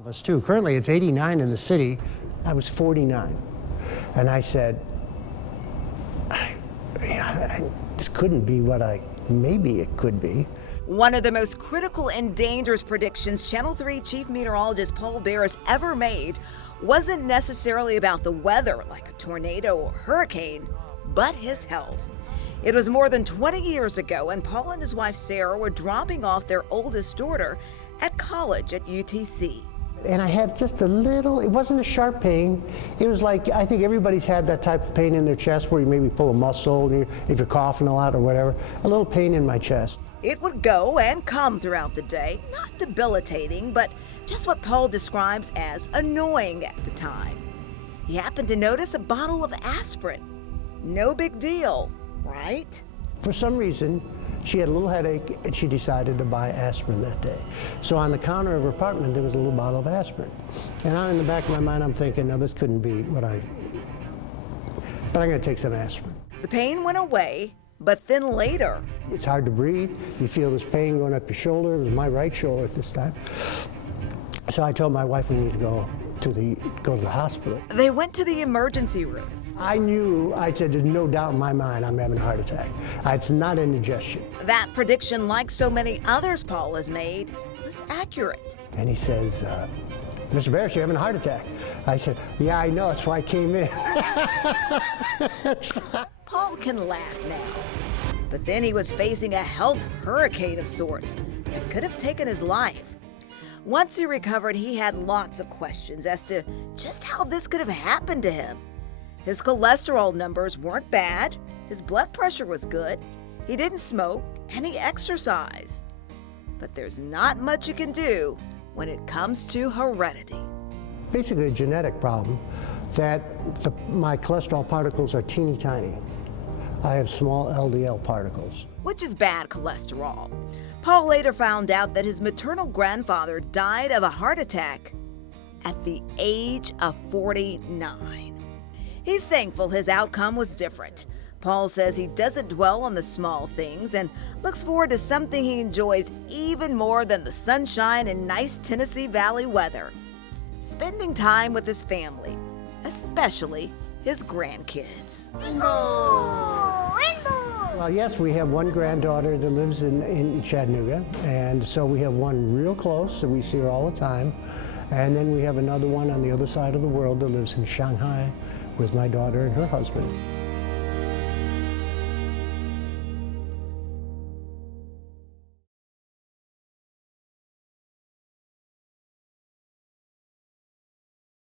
Of us too. Currently it's 89 in the city. I was 49. And I said, this couldn't be what maybe it could be. One of the most critical and dangerous predictions Channel 3 Chief Meteorologist Paul Barris ever made wasn't necessarily about the weather, like a tornado or hurricane, but his health. It was more than 20 years ago, and Paul and his wife Sarah were dropping off their oldest daughter at college at UTC. And I had just a little, it wasn't a sharp pain. It was like, I think everybody's had that type of pain in their chest where you maybe pull a muscle, and if you're coughing a lot or whatever, a little pain in my chest. It would go and come throughout the day, not debilitating, but just what Paul describes as annoying at the time. He happened to notice a bottle of aspirin. No big deal, right? For some reason, she had a little headache and she decided to buy aspirin that day. So on the counter of her apartment, there was a little bottle of aspirin. And in the back of my mind, I'm thinking, no, this couldn't be but I'm gonna take some aspirin. The pain went away, but then later. It's hard to breathe. You feel this pain going up your shoulder. It was my right shoulder at this time. So I told my wife we need to go to the hospital. They went to the emergency room. I said, there's no doubt in my mind I'm having a heart attack. It's not indigestion. That prediction, like so many others Paul has made, was accurate. And he says, Mr. Barris, you're having a heart attack. I said, yeah, I know, that's why I came in. Paul can laugh now. But then he was facing a health hurricane of sorts that could have taken his life. Once he recovered, he had lots of questions as to just how this could have happened to him. His cholesterol numbers weren't bad, his blood pressure was good, he didn't smoke, and he exercised. But there's not much you can do when it comes to heredity. Basically a genetic problem that my cholesterol particles are teeny tiny. I have small LDL particles. Which is bad cholesterol. Paul later found out that his maternal grandfather died of a heart attack at the age of 49. He's thankful his outcome was different. Paul says he doesn't dwell on the small things and looks forward to something he enjoys even more than the sunshine and nice Tennessee Valley weather: spending time with his family, especially his grandkids. Rainbow! Rainbow! Well, yes, we have one granddaughter that lives in Chattanooga, and so we have one real close, so we see her all the time. And then we have another one on the other side of the world that lives in Shanghai with my daughter and her husband.